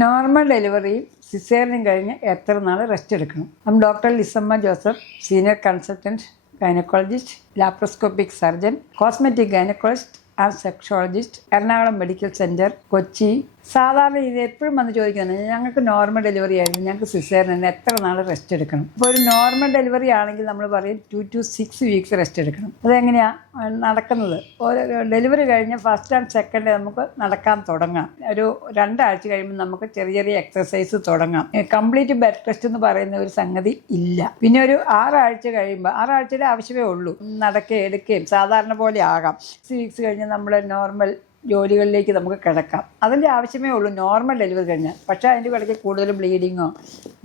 Normal ഡെലിവറിയും സിസേറിയനും കഴിഞ്ഞ് എത്ര നാൾ റെസ്റ്റ് എടുക്കണം? അപ്പം doctor Lissamma Joseph, senior consultant gynaecologist, laparoscopic surgeon, cosmetic gynaecologist and sexologist, Ernakulam medical centre, Kochi. സാധാരണ ഇത് എപ്പോഴും വന്ന് ചോദിക്കുന്നത്, ഞങ്ങൾക്ക് നോർമൽ ഡെലിവറി ആയിരുന്നു, ഞങ്ങൾക്ക് സിസേറിയന് എത്ര നാൾ റെസ്റ്റ് എടുക്കണം? ഇപ്പോൾ ഒരു നോർമൽ ഡെലിവറി ആണെങ്കിൽ നമ്മൾ പറയും 2 to 6 വീക്സ് റെസ്റ്റ് എടുക്കണം. അതെങ്ങനെയാണ് നടക്കുന്നത്? ഡെലിവറി കഴിഞ്ഞ് ഫസ്റ്റ് ആൻഡ് സെക്കൻഡ് ഡേ നമുക്ക് നടക്കാൻ തുടങ്ങാം. ഒരു 2 ആഴ്ച കഴിയുമ്പോൾ നമുക്ക് ചെറിയ ചെറിയ എക്സസൈസ് തുടങ്ങാം. കംപ്ലീറ്റ് ബെഡ് റെസ്റ്റ് എന്ന് പറയുന്ന ഒരു സംഗതി ഇല്ല. പിന്നെ ഒരു 6 ആഴ്ച കഴിയുമ്പോൾ, 6 ആഴ്ചയുടെ ആവശ്യമേ ഉള്ളൂ, നടക്കുകയും എടുക്കുകയും സാധാരണ പോലെ ആകാം. 6 വീക്സ് കഴിഞ്ഞ് നമ്മൾ നോർമൽ ജോലികളിലേക്ക് നമുക്ക് കിടക്കാം. അതിൻ്റെ ആവശ്യമേ ഉള്ളൂ നോർമൽ ഡെലിവറി കഴിഞ്ഞാൽ. പക്ഷേ അതിൻ്റെ ഇടയ്ക്ക് കൂടുതൽ ബ്ലീഡിങ്ങോ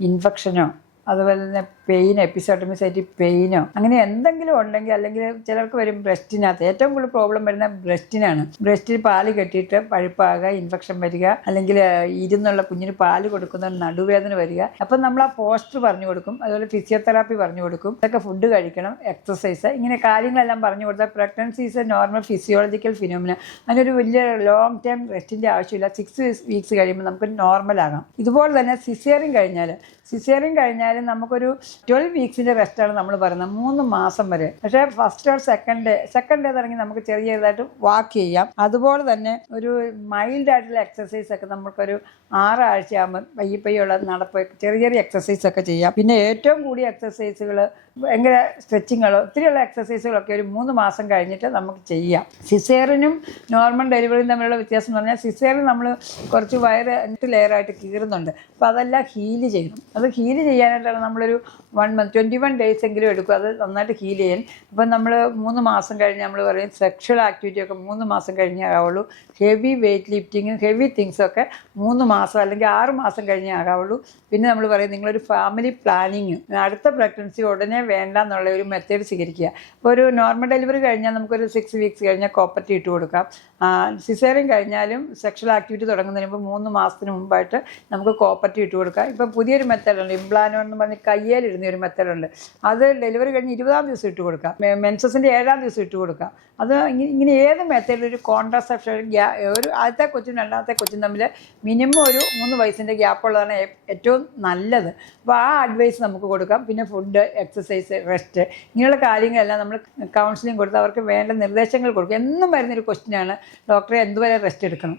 ഇൻഫെക്ഷനോ അതുപോലെ തന്നെ പെയിനോ, എപ്പിസോഡമിക് പെയിനോ അങ്ങനെ എന്തെങ്കിലും ഉണ്ടെങ്കിൽ, അല്ലെങ്കിൽ ചിലർക്ക് വരും ബ്രസ്റ്റിനകത്ത് ഏറ്റവും കൂടുതൽ പ്രോബ്ലം വരുന്ന ബ്രസ്റ്റിനാണ്. ബ്രസ്റ്റിൽ പാല് കെട്ടിയിട്ട് പഴുപ്പാകുക, ഇൻഫെക്ഷൻ വരിക, അല്ലെങ്കിൽ ഇരുന്നുള്ള കുഞ്ഞിന് പാല് കൊടുക്കുന്ന നടുവേദന വരിക. അപ്പം നമ്മൾ ആ പോസ്റ്റർ പറഞ്ഞു കൊടുക്കും, അതുപോലെ ഫിസിയോതെറാപ്പി പറഞ്ഞു കൊടുക്കും, ഇതൊക്കെ ഫുഡ് കഴിക്കണം, എക്സസൈസ്, ഇങ്ങനെ കാര്യങ്ങളെല്ലാം പറഞ്ഞു കൊടുത്താൽ pregnancy is A normal physiological phenomena. അതിനൊരു വലിയ ലോങ് ടൈം റെസ്റ്റിൻ്റെ ആവശ്യമില്ല. 6 വീക്സ് കഴിയുമ്പോൾ നമുക്ക് നോർമലാകാം. ഇതുപോലെ തന്നെ സിസേറിയൻ കഴിഞ്ഞാൽ നമുക്കൊരു 12 വീക്സിൻ്റെ റെസ്റ്റാണ് നമ്മൾ പറയുന്നത്, 3 മാസം വരെ. പക്ഷേ ഫസ്റ്റ് ഓർ സെക്കൻഡ് ഡേ തുടങ്ങി നമുക്ക് ചെറിയതായിട്ട് വാക്ക് ചെയ്യാം. അതുപോലെ തന്നെ ഒരു മൈൽഡ് ആയിട്ടുള്ള എക്സസൈസ് ഒക്കെ നമുക്കൊരു 6 ആഴ്ച ആകുമ്പോൾ പയ്യുള്ള നടപ്പ്, ചെറിയ ചെറിയ എക്സസൈസ് ഒക്കെ ചെയ്യാം. പിന്നെ ഏറ്റവും കൂടിയ എക്സസൈസുകൾ, ഭയങ്കര സ്ട്രെച്ചിങ്ങുകളോ ഒത്തിരിയുള്ള എക്സസൈസുകളൊക്കെ ഒരു 3 മാസം കഴിഞ്ഞിട്ട് നമുക്ക് ചെയ്യാം. സിസേറിനും നോർമൽ ഡെലിവറിയും തമ്മിലുള്ള വ്യത്യാസം എന്ന് പറഞ്ഞാൽ, സിസേറിൻ നമ്മൾ കുറച്ച് വയറ് 8 ലെയറായിട്ട് കീറുന്നുണ്ട്. അപ്പോൾ അതെല്ലാം ഹീല് ചെയ്യണം. അത് ഹീല് ചെയ്യാനായിട്ടാണ് നമ്മളൊരു 1 month 21 days എങ്കിലും എടുക്കും അത് നന്നായിട്ട് ഹീൽ ചെയ്യാൻ. അപ്പം നമ്മൾ 3 മാസം കഴിഞ്ഞ് നമ്മൾ പറയും സെക്ഷൽ ആക്ടിവിറ്റി ഒക്കെ 3 മാസം കഴിഞ്ഞേ ആകാവുള്ളൂ. ഹെവി വെയ്റ്റ് ലിഫ്റ്റിങ്ങും ഹെവി തിങ്സൊക്കെ 3 മാസം അല്ലെങ്കിൽ 6 മാസം കഴിഞ്ഞേ ആകാവുള്ളൂ. പിന്നെ നമ്മൾ പറയും നിങ്ങളൊരു ഫാമിലി പ്ലാനിങ്, അടുത്ത പ്രഗ്നൻസി ഉടനെ വേണ്ട എന്നുള്ള ഒരു മെത്തേഡ് സ്വീകരിക്കുക. ഇപ്പോൾ ഒരു നോർമൽ ഡെലിവറി കഴിഞ്ഞാൽ നമുക്കൊരു 6 വീക്സ് കഴിഞ്ഞാൽ കോപ്പർട്ടി ഇട്ട് കൊടുക്കാം. സിസേറിയൻ കഴിഞ്ഞാലും സെക്ഷൽ ആക്ടിവിറ്റി തുടങ്ങുന്നതിന് മുമ്പ് 3 മാസത്തിന് മുമ്പായിട്ട് നമുക്ക് കോപ്പർട്ടി ഇട്ട് കൊടുക്കാം. ഇപ്പം പുതിയൊരു മെത്തേഡുണ്ട്, ഇംപ്ലാനോ എന്ന് പറഞ്ഞ് കയ്യേലിടുന്ന ഒരു മെത്തേഡുണ്ട്. അത് ഡെലിവറി കഴിഞ്ഞ് 20-ാം ദിവസം ഇട്ട് കൊടുക്കാം, മെൻസസിൻ്റെ 7-ാം ദിവസം ഇട്ട് കൊടുക്കാം. അത് ഇങ്ങനെ ഏത് മെത്തേഡിൽ ഒരു കോൺട്രാസെപ്ഷൻ, ഒരു ആദ്യത്തെ കൊച്ചും 2ാമത്തെ കൊച്ചും തമ്മിൽ മിനിമം ഒരു 3 വയസ്സിൻ്റെ ഗ്യാപ്പുള്ളതാണ് ഏറ്റവും നല്ലത്. അപ്പോൾ ആ അഡ്വൈസ് നമുക്ക് കൊടുക്കാം. പിന്നെ ഫുഡ്, എക്സസൈസ്, റെസ്റ്റ്, ഇങ്ങനെയുള്ള കാര്യങ്ങളെല്ലാം നമ്മൾ കൗൺസിലിംഗ് കൊടുത്ത് അവർക്ക് വേണ്ട നിർദ്ദേശങ്ങൾ കൊടുക്കും. എന്നും വരുന്നൊരു ക്വസ്റ്റ്യനാണ്, ഡോക്ടറെ എന്തുവരെ റെസ്റ്റ് എടുക്കണം?